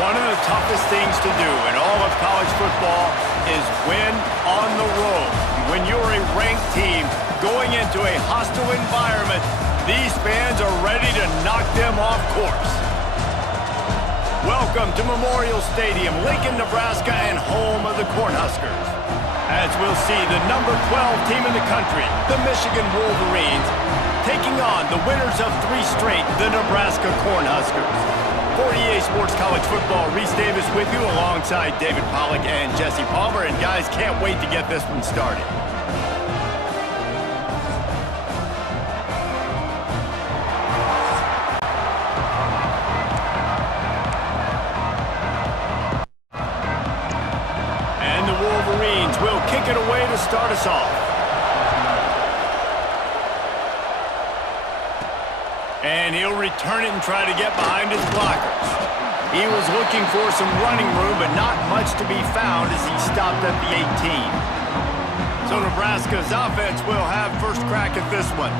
One of the toughest things to do in all of college football is win on the road. When you're a ranked team going into a hostile environment, these fans are ready to knock them off course. Welcome to Memorial Stadium, Lincoln, Nebraska, and home of the Cornhuskers. As we'll see, the number 12 team in the country, the Michigan Wolverines, taking on the winners of 3 straight, the Nebraska Cornhuskers. For EA Sports College Football, Reese Davis with you alongside David Pollack and Jesse Palmer. And guys, can't wait to get this one started. And the Wolverines will kick it away to start us off. And he'll return it and try to get behind his blockers. He was looking for some running room, but not much to be found as he stopped at the 18. So Nebraska's offense will have first crack at this one.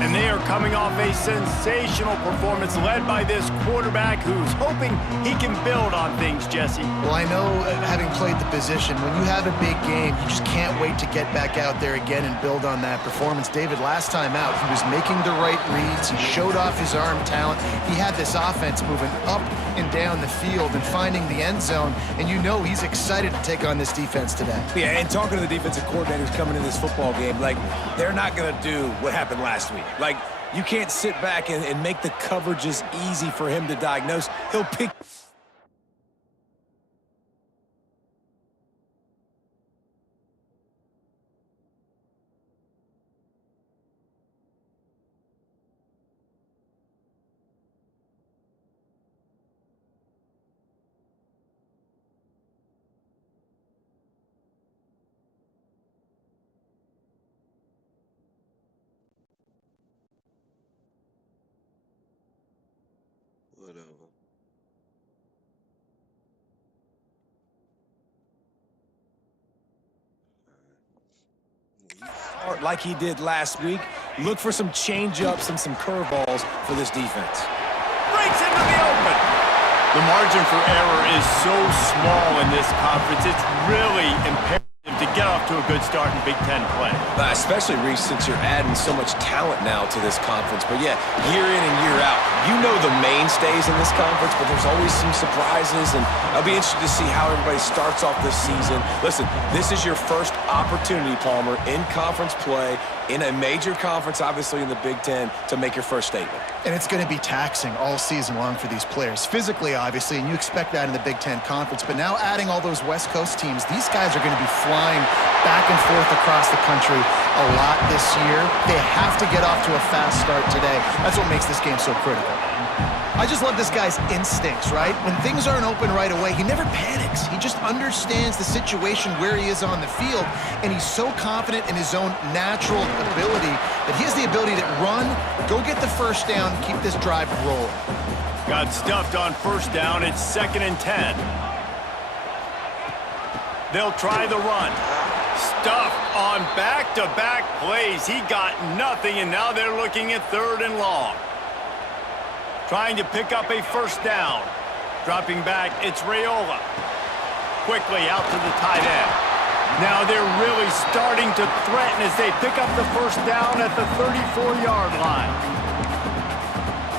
And they are coming off a sensational performance led by this quarterback who's hoping he can build on things, Jesse. Well, I know, having played the position, when you have a big game, you just can't wait to get back out there again and build on that performance. David, last time out, he was making the right reads. He showed off his arm talent. He had this offense moving up and down the field and finding the end zone, and you know he's excited to take on this defense today. Yeah, and talking to the defensive coordinators coming in this football game, like, they're not going to do what happened last week. Like, you can't sit back and make the coverages easy for him to diagnose. He'll pick... like he did last week. Look for some change-ups and some curveballs for this defense. Breaks into the open. The margin for error is so small in this conference. It's really imperative to get off to a good start in Big Ten play. Especially, Reese, since you're adding so much talent now to this conference. But yeah, year in and year out, you know the mainstays in this conference, but there's always some surprises, and I'll be interested to see how everybody starts off this season. Listen, this is your first opportunity, Palmer, in conference play, in a major conference, obviously in the Big Ten, to make your first statement. And it's going to be taxing all season long for these players. Physically, obviously, and you expect that in the Big Ten Conference. But now adding all those West Coast teams, these guys are going to be flying back and forth across the country a lot this year. They have to get off to a fast start today. That's what makes this game so critical. I just love this guy's instincts, right? When things aren't open right away, he never panics. He just understands the situation where he is on the field, and he's so confident in his own natural ability that he has the ability to run, go get the first down, keep this drive rolling. Got stuffed on first down. It's 2nd and 10. They'll try the run. Stuffed on back-to-back plays. He got nothing, and now they're looking at 3rd and long. Trying to pick up a first down. Dropping back, it's Raiola. Quickly out to the tight end. Now they're really starting to threaten as they pick up the first down at the 34-yard line.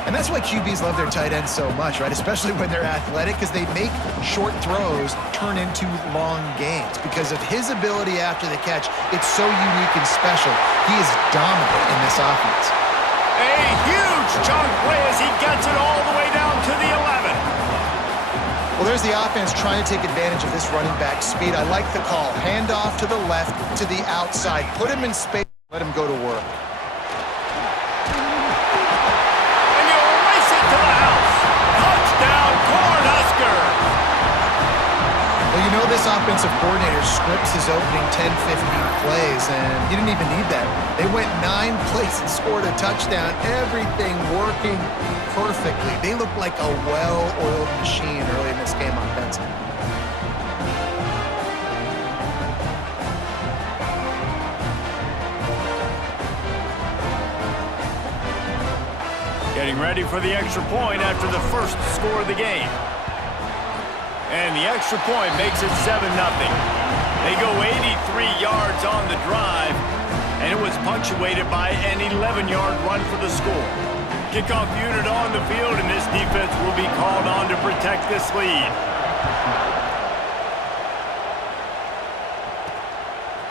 And that's why QBs love their tight ends so much, right? Especially when they're athletic, because they make short throws turn into long gains. Because of his ability after the catch, it's so unique and special. He is dominant in this offense. A huge huge chunk play as he gets it all the way down to the 11. Well, there's the offense trying to take advantage of this running back speed. I like the call. Hand off to the left, to the outside. Put him in space. Let him go to work. And you'll race it to the house. Touchdown, Cornhuskers. Well, you know this offensive coordinator scripts his opening 10, 15 plays, and he didn't even need that. They went 9 plays and scored a touchdown. Everything working perfectly. They look like a well-oiled machine early in this game offensively. Getting ready for the extra point after the first score of the game. And the extra point makes it 7-0. They go 83 yards on the drive, and it was punctuated by an 11-yard run for the score. Kickoff unit on the field, and this defense will be called on to protect this lead.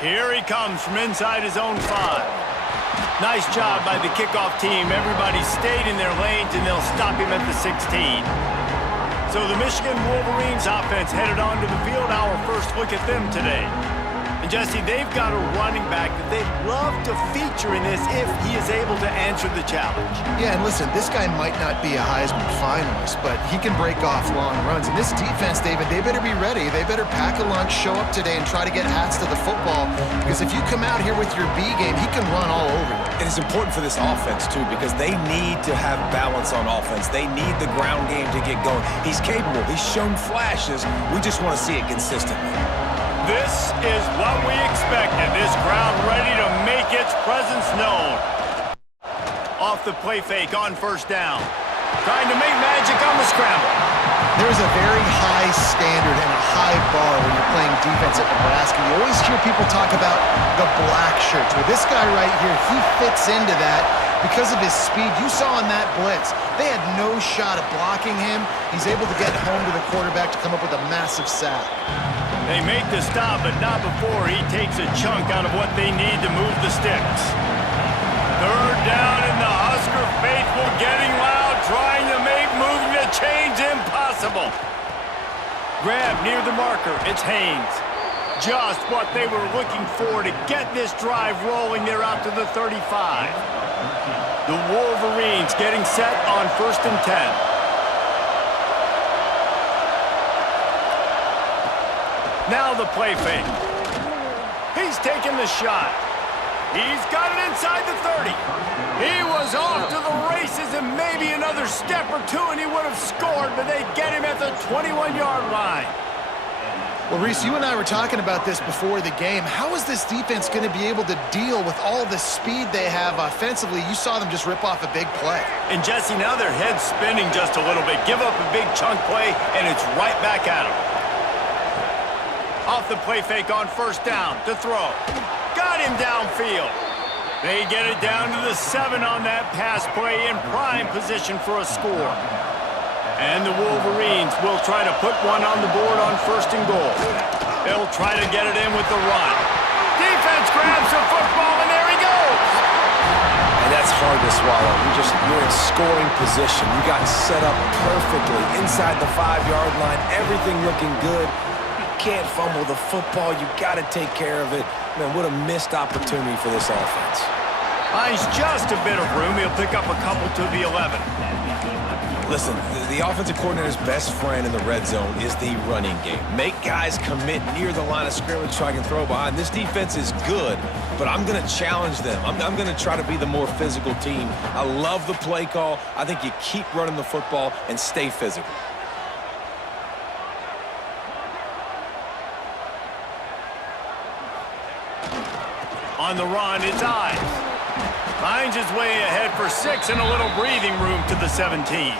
Here he comes from inside his own 5. Nice job by the kickoff team. Everybody stayed in their lanes, and they'll stop him at the 16. So the Michigan Wolverines offense headed onto the field. Our first look at them today. And Jesse, they've got a running back that they'd love to feature in this if he is able to answer the challenge. Yeah, and listen, this guy might not be a Heisman finalist, but he can break off long runs. And this defense, David, they better be ready. They better pack a lunch, show up today, and try to get hats to the football. Because if you come out here with your B game, he can run all over you. It is important for this offense, too, because they need to have balance on offense. They need the ground game to get going. He's capable. He's shown flashes. We just want to see it consistently. This is what we expected. This crowd ready to make its presence known. Off the play fake on first down. Trying to make magic on the scramble. There's a very high standard and a high bar when you're playing defense at Nebraska. You always hear people talk about the black shirts. Well, this guy right here, he fits into that because of his speed. You saw in that blitz, they had no shot at blocking him. He's able to get home to the quarterback to come up with a massive sack. They make the stop, but not before he takes a chunk out of what they need to move the sticks. Third down, and the Husker faithful getting loud, trying to make moving the chains impossible. Grab near the marker. It's Haynes. Just what they were looking for to get this drive rolling. They're out to the 35. The Wolverines getting set on 1st and 10. Now the play fake. He's taking the shot. He's got it inside the 30. He was off to the races, and maybe another step or two and he would have scored, but they get him at the 21-yard line. Well, Reese, you and I were talking about this before the game. How is this defense going to be able to deal with all the speed they have offensively? You saw them just rip off a big play. And Jesse, now their head's spinning just a little bit. Give up a big chunk play, and it's right back at them. Off the play fake on first down to throw. Got him downfield. They get it down to the 7 on that pass play in prime position for a score. And the Wolverines will try to put one on the board on 1st and goal. They'll try to get it in with the run. Defense grabs the football, and there he goes. And that's hard to swallow. You're in scoring position. You got set up perfectly inside the 5-yard line. Everything looking good. Can't fumble the football. You got to take care of it. Man, what a missed opportunity for this offense. Finds just a bit of room. He'll pick up a couple to the 11. Listen, the offensive coordinator's best friend in the red zone is the running game. Make guys commit near the line of scrimmage so I can throw behind. This defense is good, but I'm going to challenge them. I'm going to try to be the more physical team. I love the play call. I think you keep running the football and stay physical. On the run, it's Ives. Finds his way ahead for 6 and a little breathing room to the 17.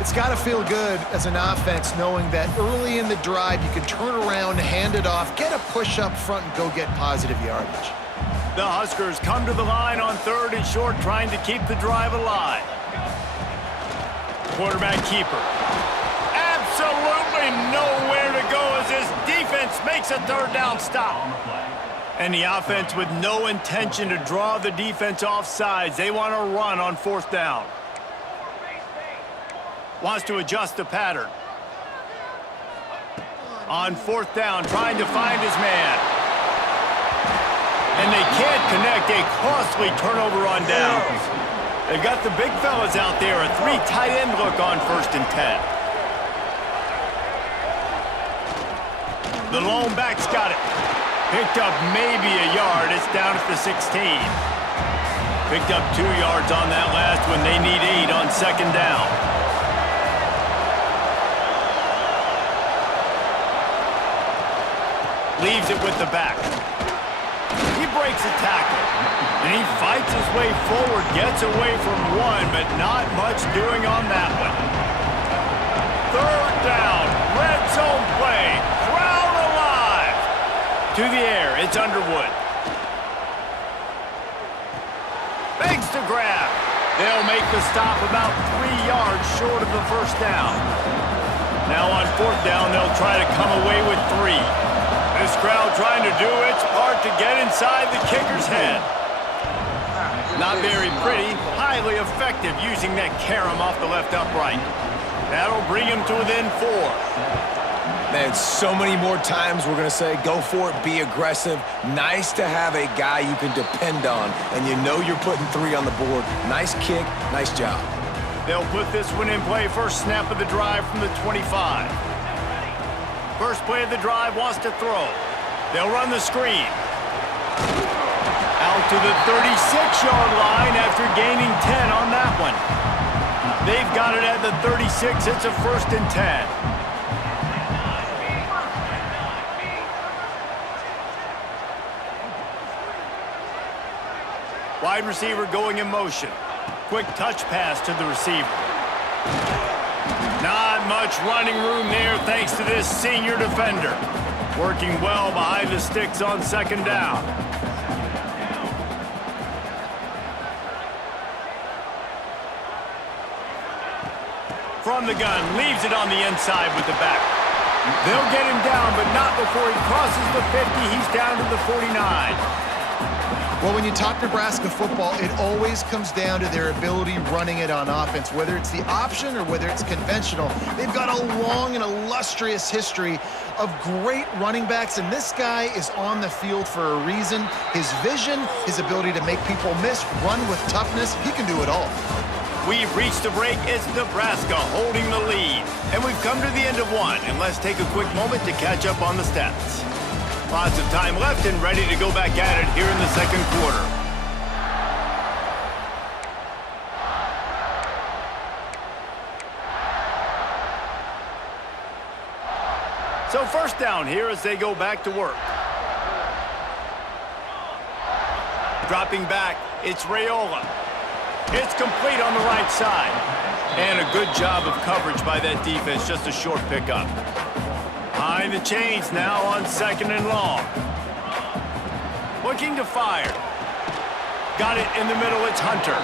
It's got to feel good as an offense knowing that early in the drive you can turn around, hand it off, get a push up front, and go get positive yardage. The Huskers come to the line on 3rd and short, trying to keep the drive alive. Quarterback keeper. Absolutely nowhere to go as this defense makes a 3rd down stop. And the offense with no intention to draw the defense off sides. They want to run on 4th down. Wants to adjust the pattern. On 4th down, trying to find his man. And they can't connect. A costly turnover on downs. They've got the big fellas out there. A 3 tight end look on 1st and 10. The lone back's got it. Picked up maybe a yard. It's down at the 16. Picked up 2 yards on that last one. They need 8 on 2nd down. Leaves it with the back. He breaks a tackle. And he fights his way forward. Gets away from one, but not much doing on that one. 3rd down. Red zone play. Crowd alive. To the air, it's Underwood. Begs to grab. They'll make the stop about 3 yards short of the 1st down. Now on 4th down, they'll try to come away with 3. This crowd trying to do its part to get inside the kicker's head. Not very pretty, highly effective using that carom off the left upright. That'll bring him to within 4. Man, so many more times we're going to say, go for it, be aggressive. Nice to have a guy you can depend on, and you know you're putting 3 on the board. Nice kick, nice job. They'll put this one in play. First snap of the drive from the 25. First play of the drive, wants to throw. They'll run the screen. Out to the 36-yard line after gaining 10 on that one. They've got it at the 36. It's a 1st and 10. Wide receiver going in motion. Quick touch pass to the receiver. Not much running room there thanks to this senior defender. Working well behind the sticks on 2nd down. From the gun, leaves it on the inside with the back. They'll get him down, but not before he crosses the 50. He's down to the 49. Well, when you talk Nebraska football, it always comes down to their ability running it on offense, whether it's the option or whether it's conventional. They've got a long and illustrious history of great running backs, and this guy is on the field for a reason. His vision, his ability to make people miss, run with toughness, he can do it all. We've reached the break. It's Nebraska holding the lead. And we've come to the end of one. And let's take a quick moment to catch up on the stats. Lots of time left and ready to go back at it here in the 2nd quarter. So 1st down here as they go back to work. Dropping back, it's Raiola. It's complete on the right side. And a good job of coverage by that defense, just a short pickup. Behind the chains now on 2nd and long. Looking to fire. Got it in the middle, it's Hunter.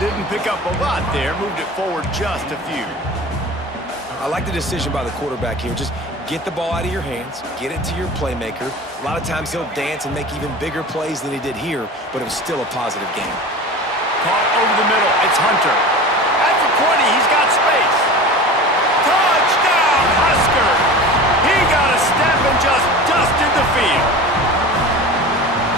Didn't pick up a lot there, moved it forward just a few. I like the decision by the quarterback here. Just get the ball out of your hands, get it to your playmaker. A lot of times he'll dance and make even bigger plays than he did here, but it was still a positive game. Caught over the middle, it's Hunter. At the 20, he's got space. Touchdown, Husker! He got a step and just dusted the field.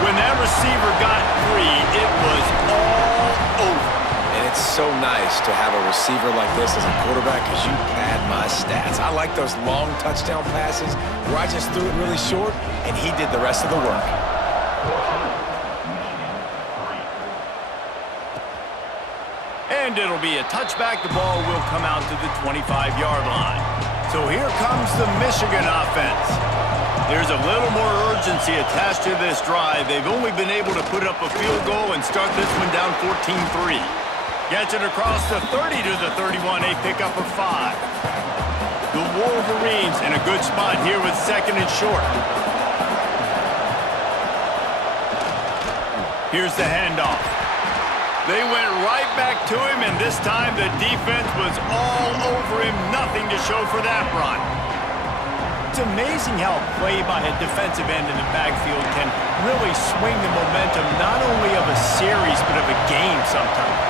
When that receiver got free, it was all over. And it's so nice to have a receiver like this as a quarterback because you pad my stats. I like those long touchdown passes where I just threw it really short and he did the rest of the work. And it'll be a touchback. The ball will come out to the 25-yard line. So here comes the Michigan offense. There's a little more urgency attached to this drive. They've only been able to put up a field goal and start this one down 14-3. Gets it across the 30 to the 31, a pickup of 5. The Wolverines in a good spot here with 2nd and short. Here's the handoff. They went right back to him, and this time the defense was all over him. Nothing to show for that run. It's amazing how play by a defensive end in the backfield can really swing the momentum not only of a series but of a game sometimes.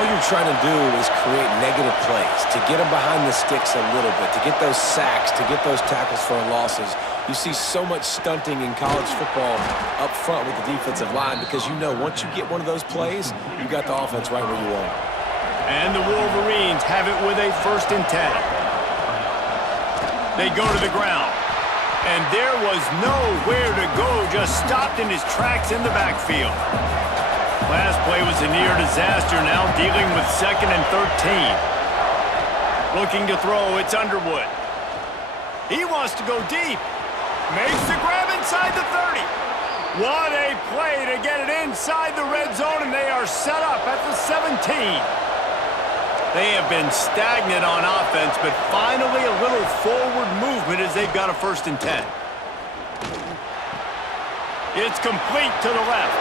All you're trying to do is create negative plays, to get them behind the sticks a little bit, to get those sacks, to get those tackles for losses. You see so much stunting in college football up front with the defensive line because you know once you get one of those plays, you got the offense right where you want it. And the Wolverines have it with a 1st and 10. They go to the ground. And there was nowhere to go, just stopped in his tracks in the backfield. Last play was a near disaster, now dealing with 2nd and 13. Looking to throw, it's Underwood. He wants to go deep. Makes the grab inside the 30. What a play to get it inside the red zone, and they are set up at the 17. They have been stagnant on offense, but finally a little forward movement as they've got a 1st and 10. It's complete to the left.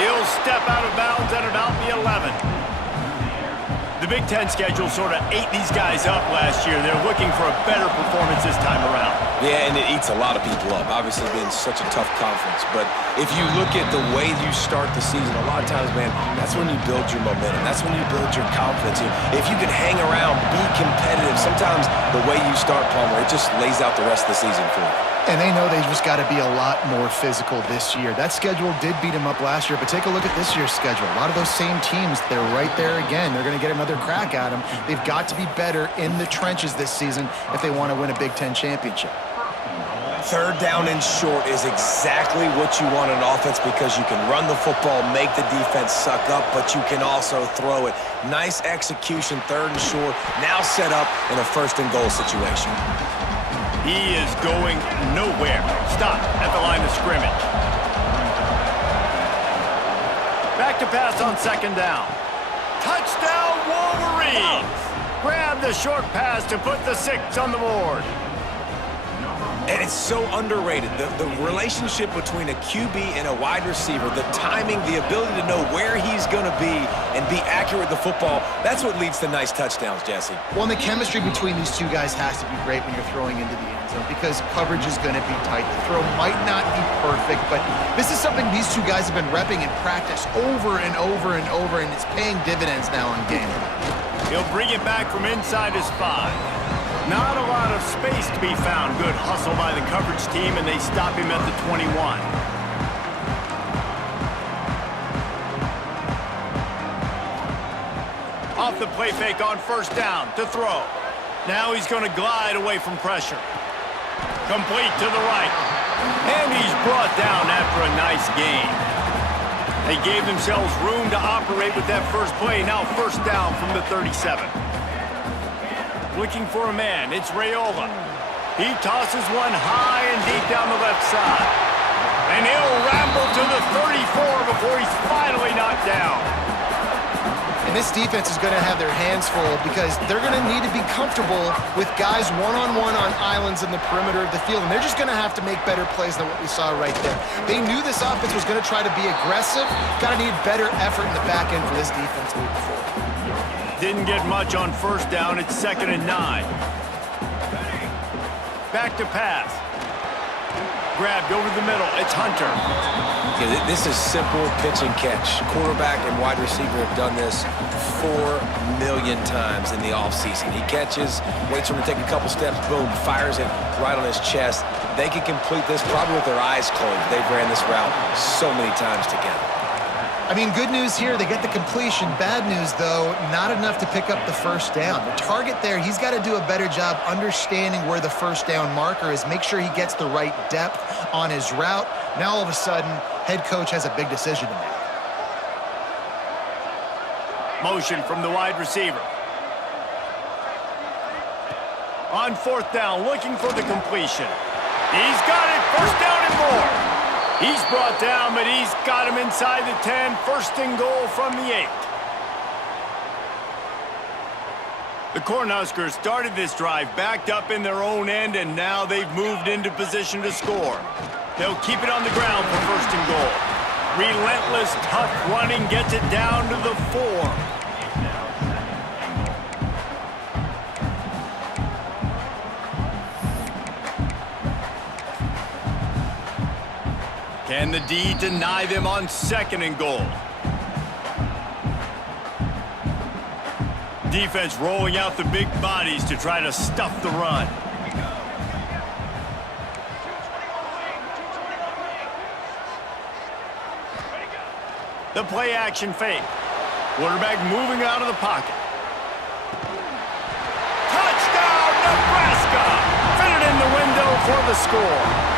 He'll step out of bounds at about the 11. The Big Ten schedule sort of ate these guys up last year. They're looking for a better performance this time around. Yeah, and it eats a lot of people up, obviously being such a tough conference. But if you look at the way you start the season, a lot of times, man, that's when you build your momentum. That's when you build your confidence. If you can hang around, be competitive, sometimes the way you start, Palmer, it just lays out the rest of the season for you. And they know they've just got to be a lot more physical this year. That schedule did beat them up last year, but take a look at this year's schedule. A lot of those same teams, they're right there again. They're going to get another crack at them. They've got to be better in the trenches this season if they want to win a Big Ten championship. 3rd down and short is exactly what you want on offense because you can run the football, make the defense suck up, but you can also throw it. Nice execution, 3rd and short, now set up in a 1st and goal situation. He is going nowhere. Stop at the line of scrimmage. Back to pass on 2nd down. Touchdown, Wolverines! Grab the short pass to put the 6 on the board. And it's so underrated. The relationship between a QB and a wide receiver, the timing, the ability to know where he's going to be and be accurate with the football, that's what leads to nice touchdowns, Jesse. Well, and the chemistry between these two guys has to be great when you're throwing into the end zone because coverage is going to be tight. The throw might not be perfect, but this is something these two guys have been repping in practice over and over and over, and it's paying dividends now in game. He'll bring it back from inside his 5. Not a lot of space to be found. Good hustle by the coverage team, and they stop him at the 21. Off the play fake on 1st down to throw. Now he's going to glide away from pressure. Complete to the right. And he's brought down after a nice gain. They gave themselves room to operate with that first play. Now 1st down from the 37. Looking for a man, it's Raiola. He tosses one high and deep down the left side. And he'll ramble to the 34 before he's finally knocked down. And this defense is going to have their hands full because they're going to need to be comfortable with guys one-on-one on islands in the perimeter of the field. And they're just going to have to make better plays than what we saw right there. They knew this offense was going to try to be aggressive. Got to need better effort in the back end for this defense moving forward. Didn't get much on 1st down. It's 2nd and 9. Back to pass. Grabbed over the middle. It's Hunter. Yeah, this is simple pitch and catch. Quarterback and wide receiver have done this 4 million times in the offseason. He catches, waits for him to take a couple steps, boom, fires it right on his chest. They can complete this probably with their eyes closed. They've ran this route so many times together. I mean, good news here, they get the completion. Bad news, though, not enough to pick up the 1st down. The target there, he's got to do a better job understanding where the 1st down marker is, make sure he gets the right depth on his route. Now, all of a sudden, head coach has a big decision to make. Motion from the wide receiver. On 4th down, looking for the completion. He's got it, 1st down and more. He's brought down, but he's got him inside the 10. 1st and goal from the 8. The Cornhuskers started this drive backed up in their own end, and now they've moved into position to score. They'll keep it on the ground for 1st and goal. Relentless, tough running gets it down to the 4. Can the D deny them on 2nd and goal? Defense rolling out the big bodies to try to stuff the run. The play action fake. Quarterback moving out of the pocket. Touchdown, Nebraska! Fitted in the window for the score.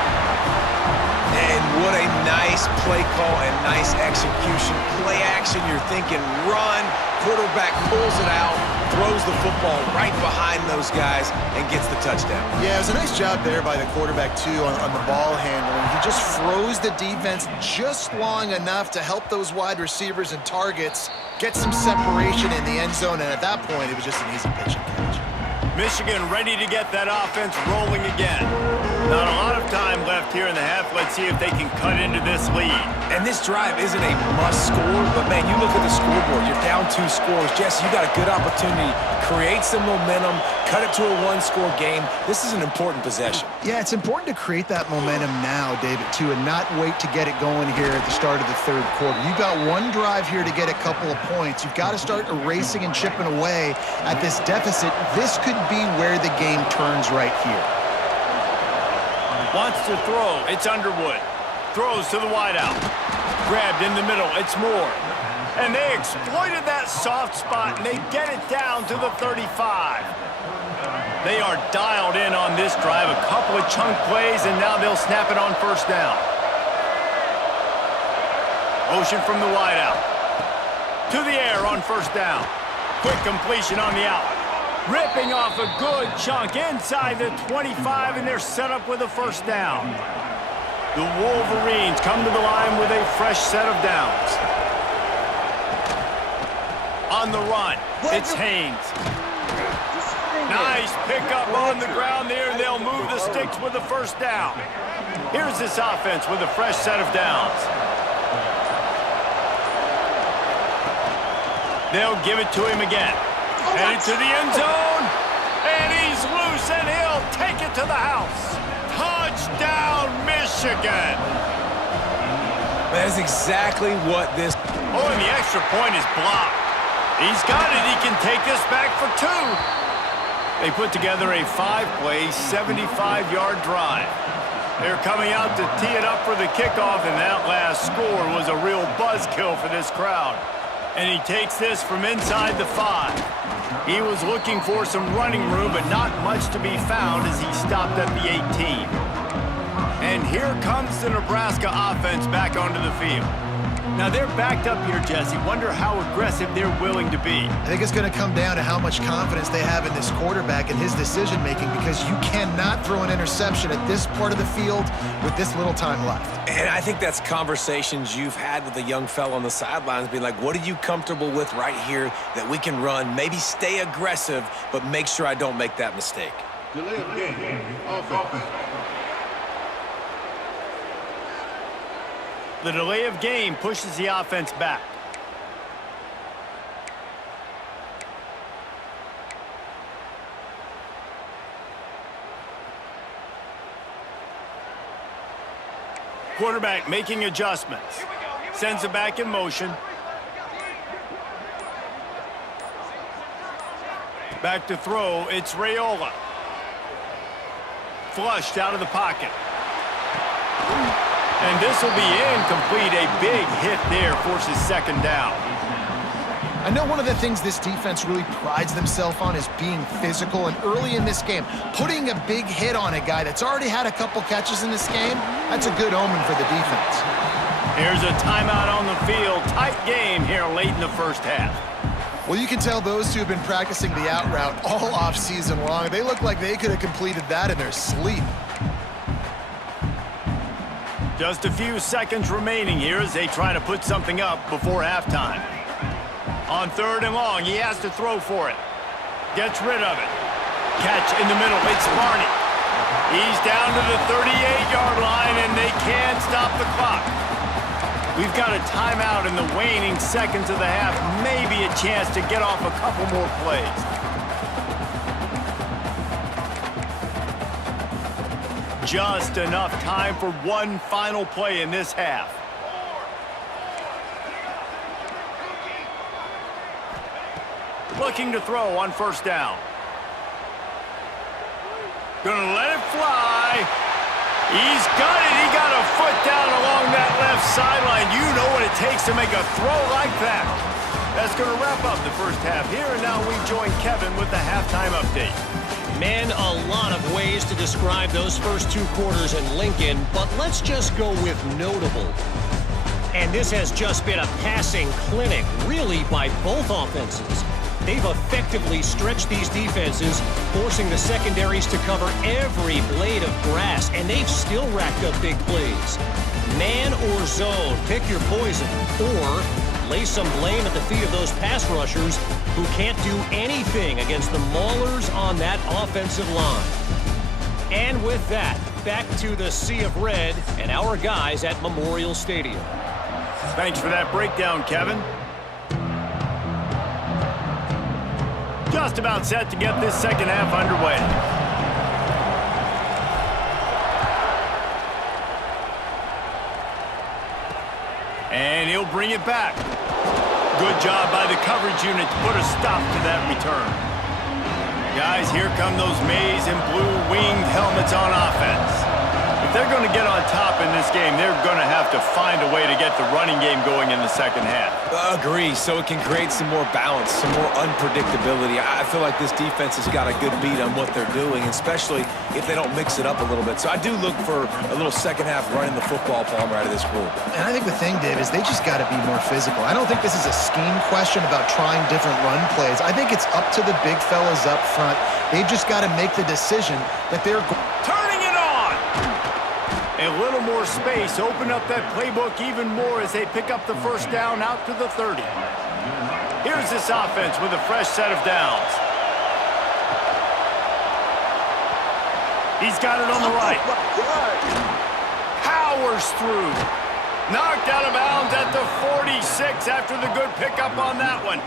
And what a nice play call and nice execution. Play action, you're thinking run. Quarterback pulls it out, throws the football right behind those guys, and gets the touchdown. Yeah, it was a nice job there by the quarterback, too, on the ball handling. He just froze the defense just long enough to help those wide receivers and targets get some separation in the end zone, and at that point, it was just an easy pitch and catch. Michigan ready to get that offense rolling again. Not a lot of time left here in the half. Let's see if they can cut into this lead. And this drive isn't a must score, but man, you look at the scoreboard, you're down 2 scores. Jesse, you got a good opportunity. Create some momentum, cut it to a 1-score game. This is an important possession. Yeah, it's important to create that momentum now, David, too, and not wait to get it going here at the start of the 3rd quarter. You've got one drive here to get a couple of points. You've got to start erasing and chipping away at this deficit. This could be where the game turns right here. Wants to throw. It's Underwood. Throws to the wideout. Grabbed in the middle. It's Moore. And they exploited that soft spot, and they get it down to the 35. They are dialed in on this drive. A couple of chunk plays, and now they'll snap it on 1st down. Motion from the wideout. To the air on 1st down. Quick completion on the out. Ripping off a good chunk inside the 25, and they're set up with a 1st down. The Wolverines come to the line with a fresh set of downs. On the run, it's Haynes. Nice pickup on the ground there. They'll move the sticks with the 1st down. Here's this offense with a fresh set of downs. They'll give it to him again. Headed to the end zone, and he's loose, and he'll take it to the house. Touchdown, Michigan! That is exactly what this... Oh, and the extra point is blocked. He's got it. He can take this back for 2. They put together a 5-play, 75-yard drive. They're coming out to tee it up for the kickoff, and that last score was a real buzzkill for this crowd. And he takes this from inside the 5. He was looking for some running room, but not much to be found as he stopped at the 18. And here comes the Nebraska offense back onto the field. Now they're backed up here, Jesse. Wonder how aggressive they're willing to be. I think it's going to come down to how much confidence they have in this quarterback and his decision-making, because you cannot throw an interception at this part of the field with this little time left. And I think that's conversations you've had with a young fellow on the sidelines, being like, what are you comfortable with right here that we can run? Maybe stay aggressive, but make sure I don't make that mistake. Delay of game. Offense. The delay of game pushes the offense back. Quarterback making adjustments. Sends it back in motion. Back to throw, it's Raiola. Flushed out of the pocket. And this will be incomplete. A big hit there forces 2nd down. I know one of the things this defense really prides themselves on is being physical, and early in this game, putting a big hit on a guy that's already had a couple catches in this game, that's a good omen for the defense. Here's a timeout on the field. Tight game here late in the 1st half. Well, you can tell those two have been practicing the out route all off-season long. They look like they could have completed that in their sleep. Just a few seconds remaining here as they try to put something up before halftime. On 3rd and long, he has to throw for it. Gets rid of it. Catch in the middle, it's Barney. He's down to the 38-yard line, and they can't stop the clock. We've got a timeout in the waning seconds of the half. Maybe a chance to get off a couple more plays. Just enough time for one final play in this half. Looking to throw on first down. Gonna let it fly. He's got it. He got a foot down along that left sideline. You know what it takes to make a throw like that. That's going to wrap up the first half here, and now we join Kevin with the halftime update. Man, a lot of ways to describe those first 2 quarters in Lincoln, but let's just go with notable. And this has just been a passing clinic, really, by both offenses. They've effectively stretched these defenses, forcing the secondaries to cover every blade of grass, and they've still racked up big plays. Man or zone, pick your poison, or lay some blame at the feet of those pass rushers who can't do anything against the maulers on that offensive line. And with that, back to the Sea of Red and our guys at Memorial Stadium. Thanks for that breakdown, Kevin. Just about set to get this second half underway. And he'll bring it back. Good job by the coverage unit to put a stop to that return. Guys, here come those maize and blue winged helmets on offense. If they're going to get on top in this game, they're going to have to find a way to get the running game going in the second half. Agree, so it can create some more balance, some more unpredictability. I feel like this defense has got a good beat on what they're doing, especially if they don't mix it up a little bit. So I do look for a little second half running the football Palmer out of this group. And I think the thing, Dave, is they just got to be more physical. I don't think this is a scheme question about trying different run plays. I think it's up to the big fellas up front. They've just got to make the decision that they're turning it on. A little more space, open up that playbook even more as they pick up the first down out to the 30. Here's this offense with a fresh set of downs. He's got it on the right. Powers through. Knocked out of bounds at the 46 after the good pickup on that one.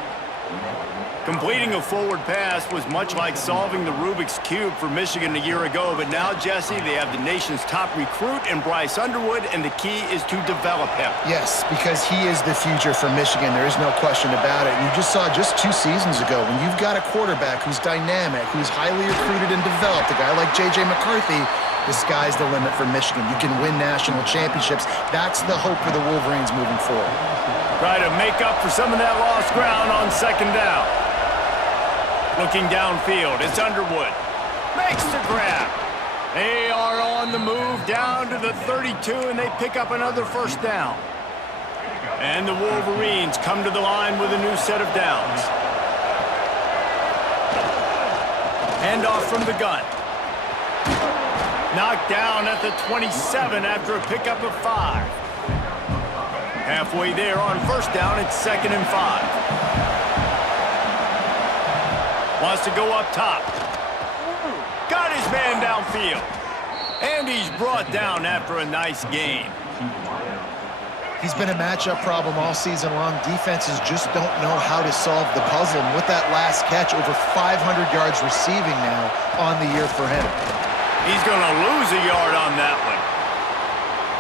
Completing a forward pass was much like solving the Rubik's Cube for Michigan a year ago, but now, Jesse, they have the nation's top recruit in Bryce Underwood, and the key is to develop him. Yes, because he is the future for Michigan. There is no question about it. You just saw just 2 seasons ago when you've got a quarterback who's dynamic, who's highly recruited and developed, a guy like J.J. McCarthy, the sky's the limit for Michigan. You can win national championships. That's the hope for the Wolverines moving forward. Try to make up for some of that lost ground on second down. Looking downfield, it's Underwood. Makes the grab. They are on the move down to the 32, and they pick up another first down. And the Wolverines come to the line with a new set of downs. Handoff from the gun. Knocked down at the 27 after a pickup of 5. Halfway there on first down, it's 2nd and 5. Wants to go up top. Got his man downfield. And he's brought down after a nice gain. He's been a matchup problem all season long. Defenses just don't know how to solve the puzzle. And with that last catch, over 500 yards receiving now on the year for him. He's going to lose a yard on that one.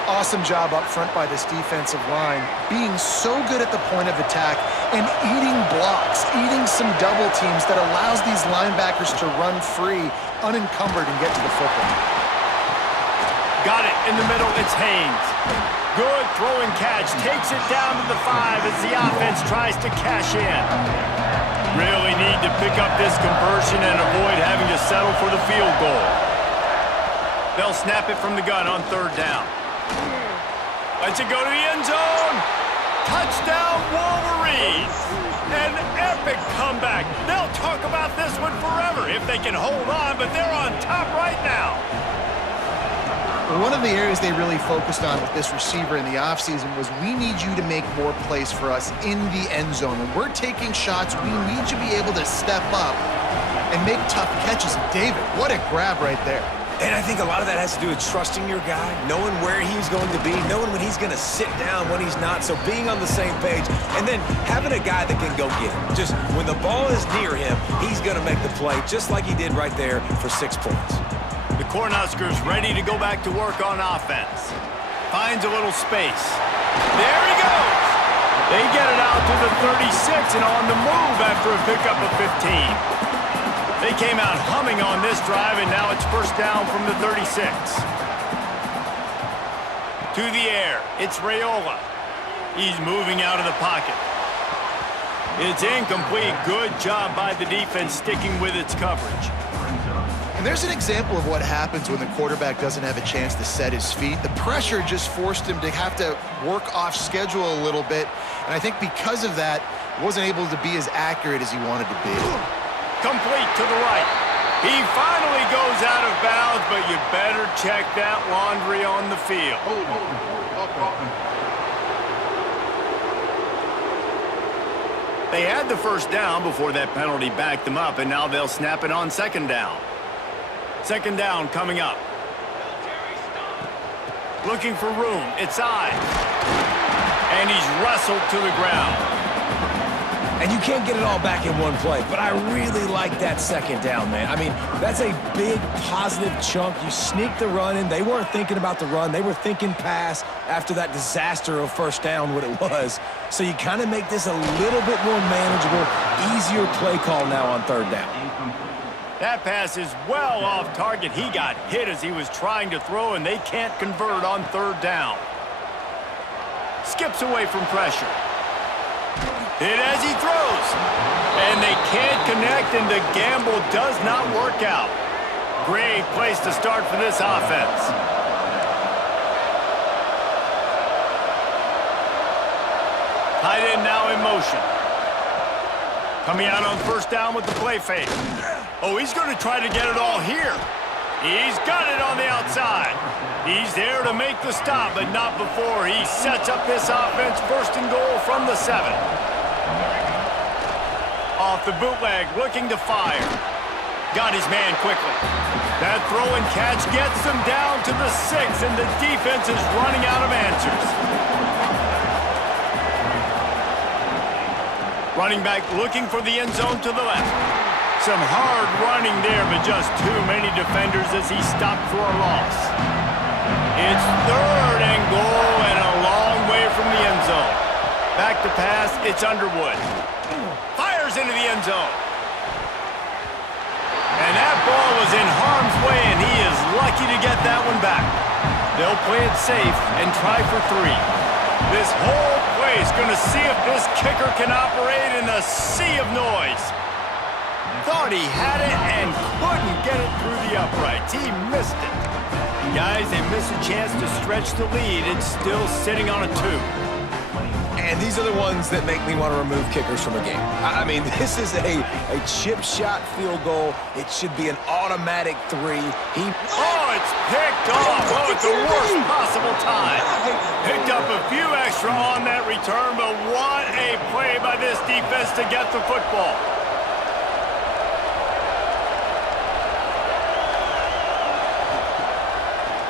Awesome job up front by this defensive line, being so good at the point of attack and eating blocks, eating some double teams that allows these linebackers to run free, unencumbered, and get to the football. Got it in the middle, it's Haynes. Good throw and catch, takes it down to the 5 as the offense tries to cash in. Really need to pick up this conversion and avoid having to settle for the field goal. They'll snap it from the gun on 3rd down. Lets it go to the end zone. Touchdown, Wolverines. An epic comeback. They'll talk about this one forever if they can hold on, but they're on top right now. One of the areas they really focused on with this receiver in the offseason was we need you to make more plays for us in the end zone. When we're taking shots, we need you to be able to step up and make tough catches. And David, what a grab right there. And I think a lot of that has to do with trusting your guy, knowing where he's going to be, knowing when he's going to sit down, when he's not, so being on the same page, and then having a guy that can go get him. Just when the ball is near him, he's going to make the play, just like he did right there for 6 points. The Cornhuskers ready to go back to work on offense. Finds a little space. There he goes! They get it out to the 36 and on the move after a pickup of 15. They came out humming on this drive, and now it's first down from the 36. To the air, it's Raiola. He's moving out of the pocket. It's incomplete. Good job by the defense sticking with its coverage. And there's an example of what happens when the quarterback doesn't have a chance to set his feet. The pressure just forced him to have to work off schedule a little bit. And I think because of that, wasn't able to be as accurate as he wanted to be. Complete to the right. He finally goes out of bounds, but you better check that laundry on the field. They had the first down before that penalty backed them up, and now they'll snap it on second down. Second down coming up. Looking for room. It's Ives. And he's wrestled to the ground. And you can't get it all back in one play, but I really like that second down, man. I mean, that's a big positive chunk. You sneak the run in. They weren't thinking about the run. They were thinking pass after that disaster of first down, what it was. So you kind of make this a little bit more manageable, easier play call now on third down. That pass is well off target. He got hit as he was trying to throw, and they can't convert on third down. Skips away from pressure. Hit as he throws. And they can't connect, and the gamble does not work out. Great place to start for this offense. Tight end now in motion. Coming out on first down with the play fake. Oh, he's going to try to get it all here. He's got it on the outside. He's there to make the stop, but not before he sets up this offense first and goal from the 7. Off the bootleg, looking to fire. Got his man quickly. That throw and catch gets them down to the 6, and the defense is running out of answers. Running back looking for the end zone to the left. Some hard running there, but just too many defenders as he stopped for a loss. It's third and goal and a long way from the end zone. Back to pass, it's Underwood. Fires into the end zone. And that ball was in harm's way, and he is lucky to get that one back. They'll play it safe and try for 3. This whole play is going to see if this kicker can operate in a sea of noise. Thought he had it and couldn't get it through the uprights. He missed it. Guys, they miss a chance to stretch the lead. It's still sitting on a 2. And these are the ones that make me want to remove kickers from a game. I mean, this is a chip shot field goal. It should be an automatic 3. Oh, it's picked off. Oh, it's the worst possible time. Picked up a few extra on that return, but what a play by this defense to get the football.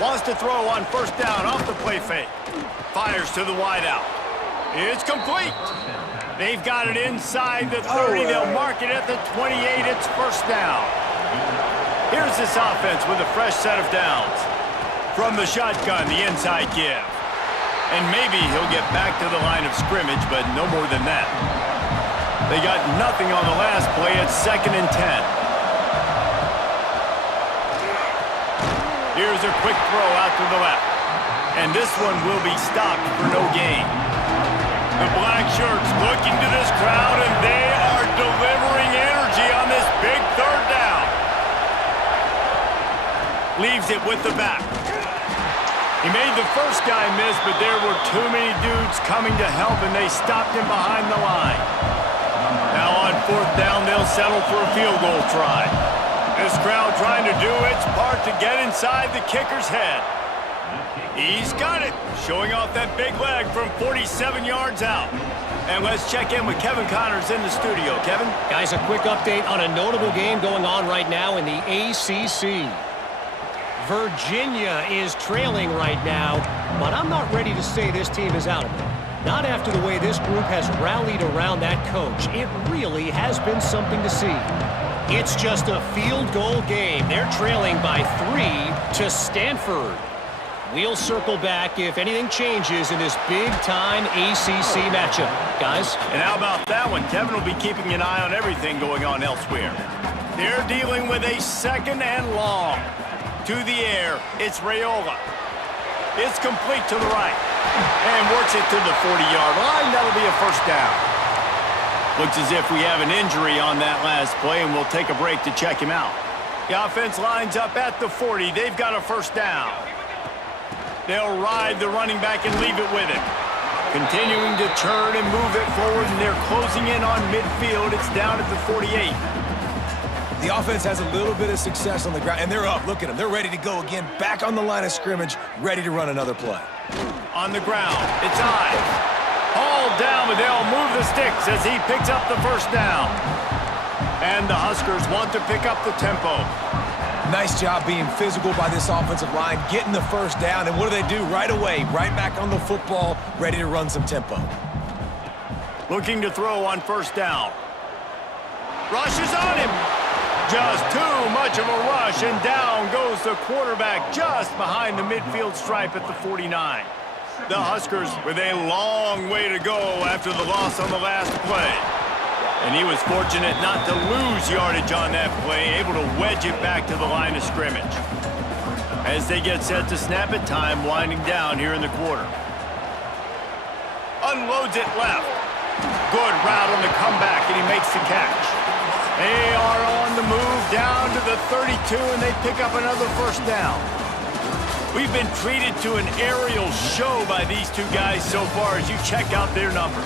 Wants to throw on first down off the play fake. Fires to the wideout. It's complete. They've got it inside the 30. They'll mark it at the 28. It's first down. Here's this offense with a fresh set of downs. From the shotgun, the inside give. And maybe he'll get back to the line of scrimmage, but no more than that. They got nothing on the last play. It's 2nd and 10. Here's a quick throw out to the left. And this one will be stopped for no gain. The black shirts looking to this crowd, and they are delivering energy on this big third down. Leaves it with the back. He made the first guy miss, but there were too many dudes coming to help, and they stopped him behind the line. Now on fourth down, they'll settle for a field goal try. This crowd trying to do its part to get inside the kicker's head. He's got it, showing off that big leg from 47 yards out. And let's check in with Kevin Connors in the studio. Kevin? Guys, a quick update on a notable game going on right now in the ACC. Virginia is trailing right now, but I'm not ready to say this team is out of it. Not after the way this group has rallied around that coach. It really has been something to see. It's just a field goal game. They're trailing by 3 to Stanford. We'll circle back if anything changes in this big-time ACC matchup. Guys? And how about that one? Kevin will be keeping an eye on everything going on elsewhere. They're dealing with a 2nd and long. To the air, it's Raiola. It's complete to the right. And works it to the 40-yard line. That'll be a first down. Looks as if we have an injury on that last play, and we'll take a break to check him out. The offense lines up at the 40. They've got a first down. They'll ride the running back and leave it with him. Continuing to turn and move it forward, and they're closing in on midfield. It's down at the 48. The offense has a little bit of success on the ground, and they're up. Look at them. They're ready to go again. Back on the line of scrimmage, ready to run another play. On the ground, it's Ives. Hauled down, but they'll move the sticks as he picks up the first down. And the Huskers want to pick up the tempo. Nice job being physical by this offensive line, getting the first down, and what do? Right away, right back on the football, ready to run some tempo. Looking to throw on first down. Rush is on him. Just too much of a rush, and down goes the quarterback just behind the midfield stripe at the 49. The Huskers with a long way to go after the loss on the last play. And he was fortunate not to lose yardage on that play, able to wedge it back to the line of scrimmage. As they get set to snap it, time winding down here in the quarter. Unloads it left. Good route on the comeback, and he makes the catch. They are on the move down to the 32, and they pick up another first down. We've been treated to an aerial show by these two guys so far as you check out their numbers.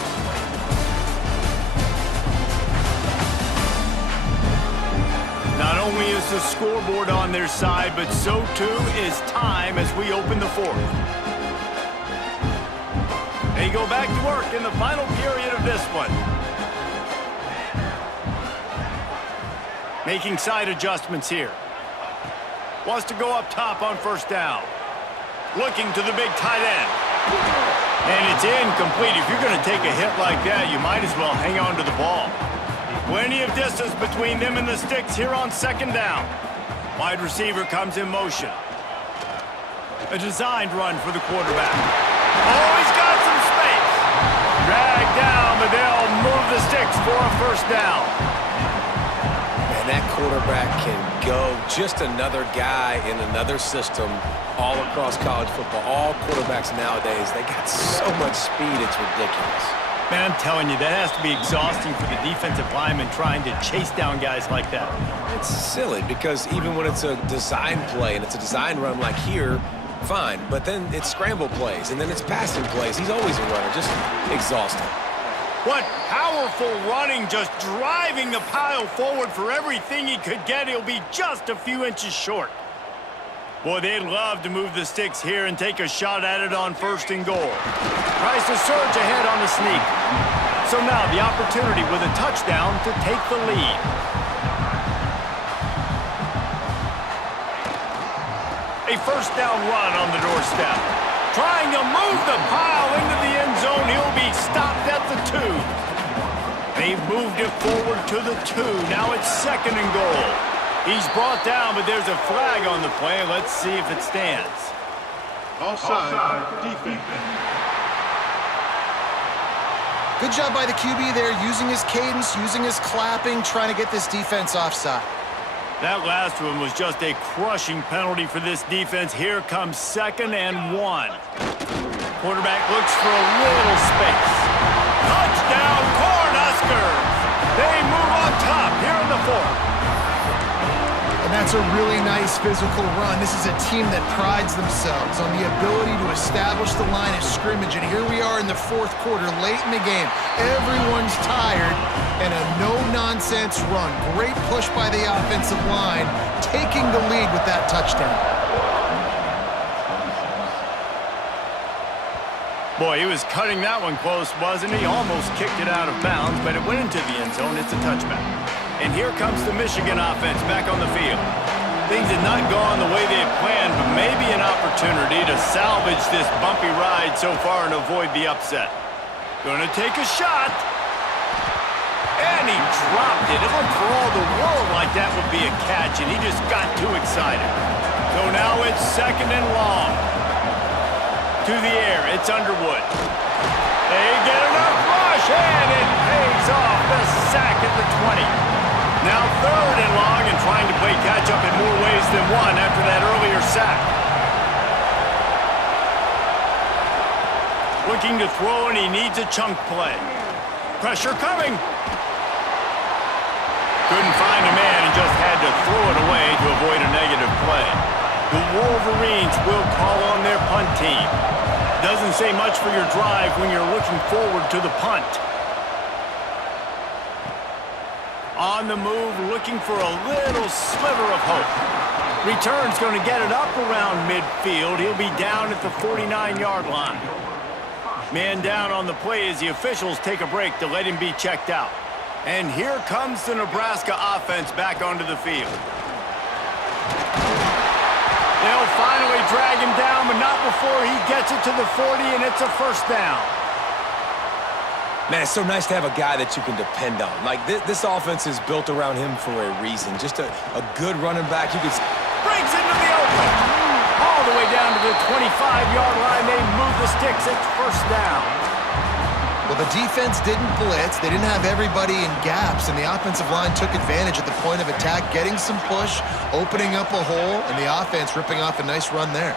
Not only is the scoreboard on their side, but so too is time as we open the fourth. They go back to work in the final period of this one. Making side adjustments here. Wants to go up top on first down. Looking to the big tight end. And it's incomplete. If you're going to take a hit like that, you might as well hang on to the ball. Plenty of distance between them and the sticks here on second down. Wide receiver comes in motion. A designed run for the quarterback. Oh, he's got some space. Dragged down, but they'll move the sticks for a first down. And that quarterback can go. Just another guy in another system all across college football. All quarterbacks nowadays, they got so much speed, it's ridiculous. Man, I'm telling you, that has to be exhausting for the defensive lineman trying to chase down guys like that. It's silly because even when it's a design play and it's a design run like here, fine. But then it's scramble plays and then it's passing plays. He's always a runner, just exhausting. What powerful running, just driving the pile forward for everything he could get. He'll be just a few inches short. Boy, they'd love to move the sticks here and take a shot at it on first and goal. Tries to surge ahead on the sneak. So now the opportunity with a touchdown to take the lead. A first down run on the doorstep. Trying to move the pile into the end zone. He'll be stopped at the 2. They've moved it forward to the 2. Now it's second and goal. He's brought down, but there's a flag on the play. Let's see if it stands. Offside, defense. Good job by the QB there, using his cadence, using his clapping, trying to get this defense offside. That last one was just a crushing penalty for this defense. Here comes second and 1. Quarterback looks for a little space. Touchdown, Cornhuskers! They move on top here in the fourth. And that's a really nice physical run. This is a team that prides themselves on the ability to establish the line of scrimmage. And here we are in the fourth quarter, late in the game. Everyone's tired, and a no-nonsense run. Great push by the offensive line, taking the lead with that touchdown. Boy, he was cutting that one close, wasn't he? Almost kicked it out of bounds, but it went into the end zone. It's a touchback. And here comes the Michigan offense back on the field. Things had not gone the way they had planned, but maybe an opportunity to salvage this bumpy ride so far and avoid the upset. Gonna take a shot. And he dropped it. It looked for all the world like that would be a catch, and he just got too excited. So now it's 2nd and long. To the air, it's Underwood. They get enough rush, and it pays off the sack at the 20. Now 3rd and long, and trying to play catch-up in more ways than one after that earlier sack. Looking to throw, and he needs a chunk play. Pressure coming. Couldn't find a man and just had to throw it away to avoid a negative play. The Wolverines will call on their punt team. Doesn't say much for your drive when you're looking forward to the punt. On the move, looking for a little sliver of hope. Return's going to get it up around midfield. He'll be down at the 49-yard line. Man down on the play as the officials take a break to let him be checked out. And here comes the Nebraska offense back onto the field. They'll finally drag him down, but not before he gets it to the 40, and it's a 1st down. Man, it's so nice to have a guy that you can depend on. Like, this offense is built around him for a reason. Just a good running back. You can... Breaks into the open. All the way down to the 25-yard line. They move the sticks. It's 1st down. Well, the defense didn't blitz. They didn't have everybody in gaps, and the offensive line took advantage at the point of attack, getting some push, opening up a hole, and the offense ripping off a nice run there.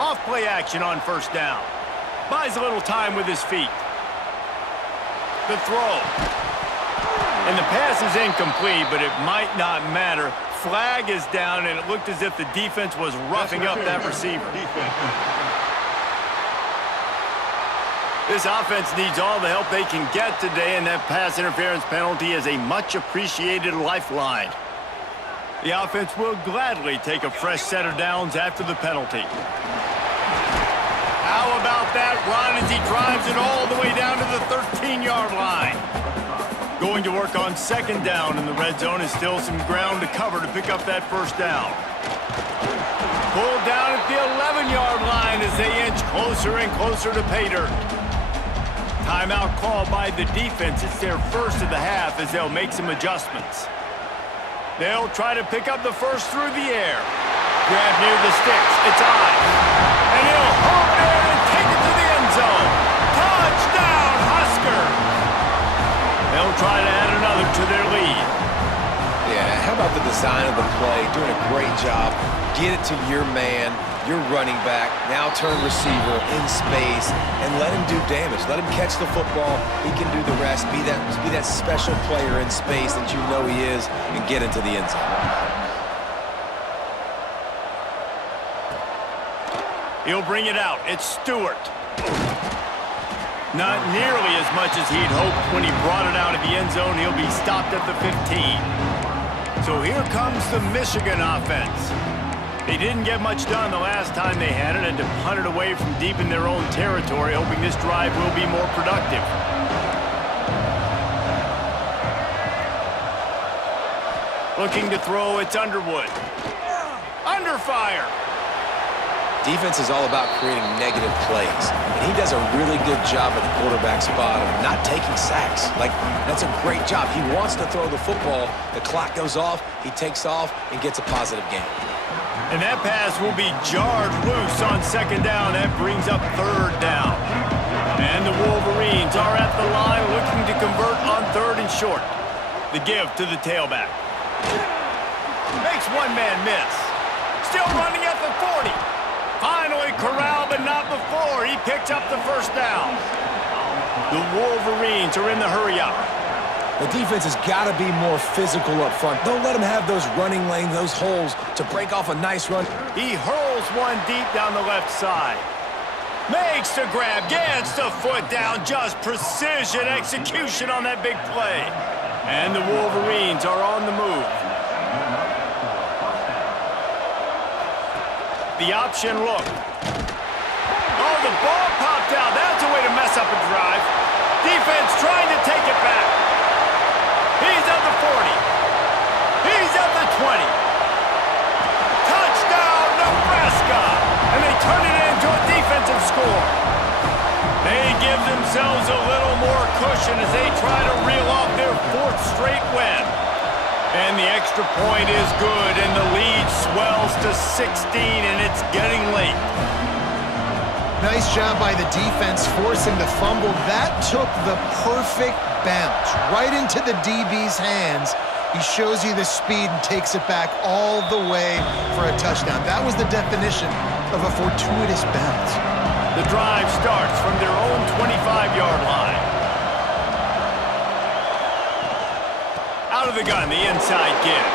Off-play action on 1st down. Buys a little time with his feet. The throw. And the pass is incomplete, but it might not matter. Flag is down, and it looked as if the defense was roughing up that receiver. This offense needs all the help they can get today, and that pass interference penalty is a much-appreciated lifeline. The offense will gladly take a fresh set of downs after the penalty. How about that run as he drives it all the way down to the 13-yard line? Going to work on 2nd down in the red zone is still some ground to cover to pick up that 1st down. Pulled down at the 11-yard line as they inch closer and closer to pay dirt. Timeout called by the defense. It's their 1st of the half as they'll make some adjustments. They'll try to pick up the 1st through the air. Grab near the sticks. It's on. And he'll hold it in and take it to the end zone. Touchdown, Huskers! They'll try to add another to their lead. Yeah, how about the design of the play? Doing a great job. Get it to your man, your running back, now turn receiver in space, and let him do damage. Let him catch the football. He can do the rest. Be that special player in space that you know he is, and get into the end zone. He'll bring it out. It's Stewart. Not nearly as much as he'd hoped when he brought it out of the end zone. He'll be stopped at the 15. So here comes the Michigan offense. They didn't get much done the last time they had it and to punt it away from deep in their own territory, hoping this drive will be more productive. Looking to throw, it's Underwood. Under fire. Defense is all about creating negative plays, and he does a really good job at the quarterback spot of not taking sacks. Like, that's a great job. He wants to throw the football. The clock goes off, he takes off, and gets a positive gain. And that pass will be jarred loose on 2nd down. That brings up 3rd down. And the Wolverines are at the line looking to convert on 3rd and short. The give to the tailback. Makes one man miss. Still running at the 40. Finally corralled, but not before. He picks up the 1st down. The Wolverines are in the hurry-up. The defense has got to be more physical up front. Don't let them have those running lanes, those holes to break off a nice run. He hurls one deep down the left side. Makes the grab, gets the foot down. Just precision execution on that big play. And the Wolverines are on the move. The option look. Oh, the ball popped out. That's a way to mess up a drive. Defense trying to take it back. He's at the 40. He's themselves a little more cushion as they try to reel off their 4th straight win. And the extra point is good, and the lead swells to 16, and it's getting late. Nice job by the defense forcing the fumble. That took the perfect bounce right into the DB's hands. He shows you the speed and takes it back all the way for a touchdown. That was the definition of a fortuitous bounce. The drive starts from their own 25-yard line. Out of the gun, the inside give.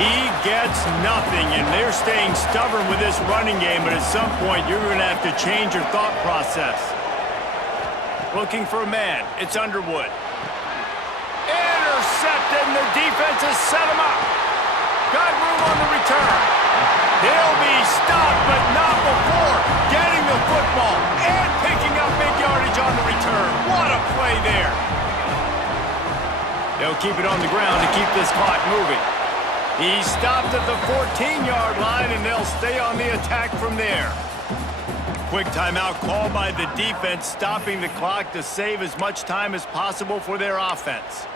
He gets nothing, and they're staying stubborn with this running game, but at some point, you're going to have to change your thought process. Looking for a man. It's Underwood. Intercepted, and the defense has set him up. Got room on the return. He'll be stopped, but not before getting the football and picking up big yardage on the return. What a play there. They'll keep it on the ground to keep this clock moving. He stopped at the 14-yard line, and they'll stay on the attack from there. Quick timeout called by the defense, stopping the clock to save as much time as possible for their offense.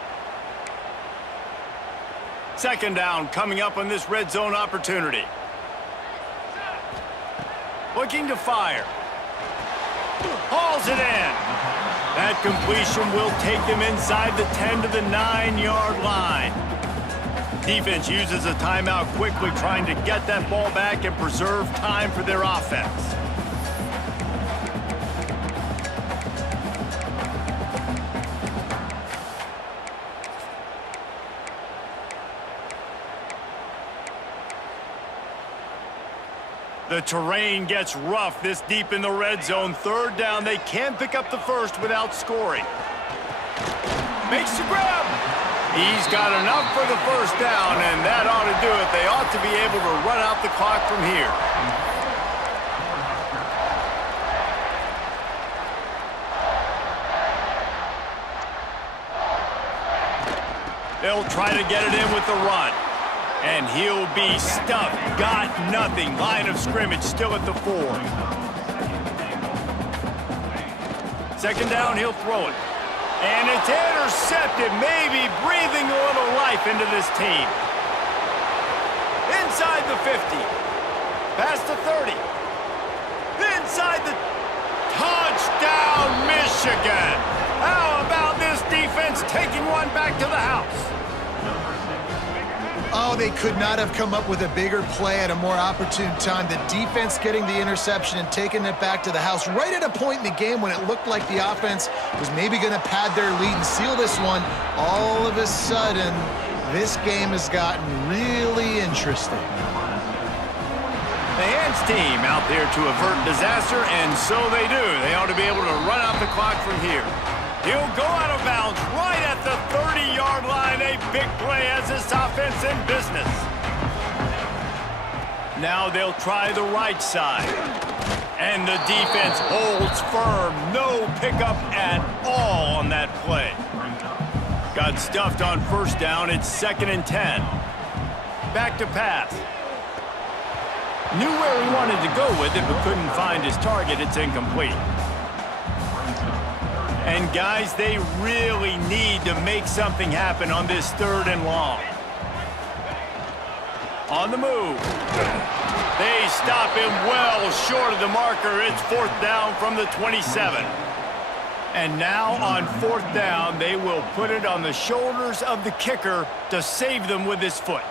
2nd down coming up on this red zone opportunity. Looking to fire. Hauls it in. That completion will take them inside the 10 to the 9-yard line. Defense uses a timeout quickly, trying to get that ball back and preserve time for their offense. The terrain gets rough this deep in the red zone. 3rd down, they can pick up the first without scoring. Makes the grab. He's got enough for the first down, and that ought to do it. They ought to be able to run out the clock from here. They'll try to get it in with the run. And he'll be stuffed. Got nothing. Line of scrimmage still at the 4. 2nd down, he'll throw it. And it's intercepted, maybe breathing a little life into this team. Inside the 50. Past the 30. Inside the... Touchdown, Michigan! How about this defense taking one back to the house? Oh, they could not have come up with a bigger play at a more opportune time. The defense getting the interception and taking it back to the house right at a point in the game when it looked like the offense was maybe going to pad their lead and seal this one. All of a sudden, this game has gotten really interesting. The hands team out there to avert disaster, and so they do. They ought to be able to run out the clock from here. He'll go out of bounds right at the 30-yard line. A big play has this offense in business. Now they'll try the right side. And the defense holds firm. No pickup at all on that play. Got stuffed on 1st down. It's 2nd and 10. Back to pass. Knew where he wanted to go with it, but couldn't find his target. It's incomplete. And guys, they really need to make something happen on this 3rd and long. On the move. They stop him well short of the marker. It's 4th down from the 27. And now on 4th down, they will put it on the shoulders of the kicker to save them with his foot.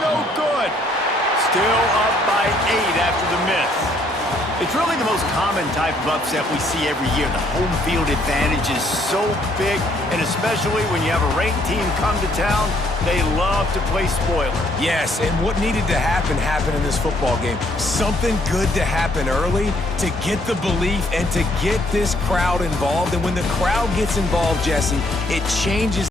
No good. Still up by 8 after the miss. It's really the most common type of upset we see every year. The home field advantage is so big, and especially when you have a ranked team come to town, they love to play spoiler. Yes, and what needed to happen happened in this football game. Something good to happen early to get the belief and to get this crowd involved. And when the crowd gets involved, Jesse, it changes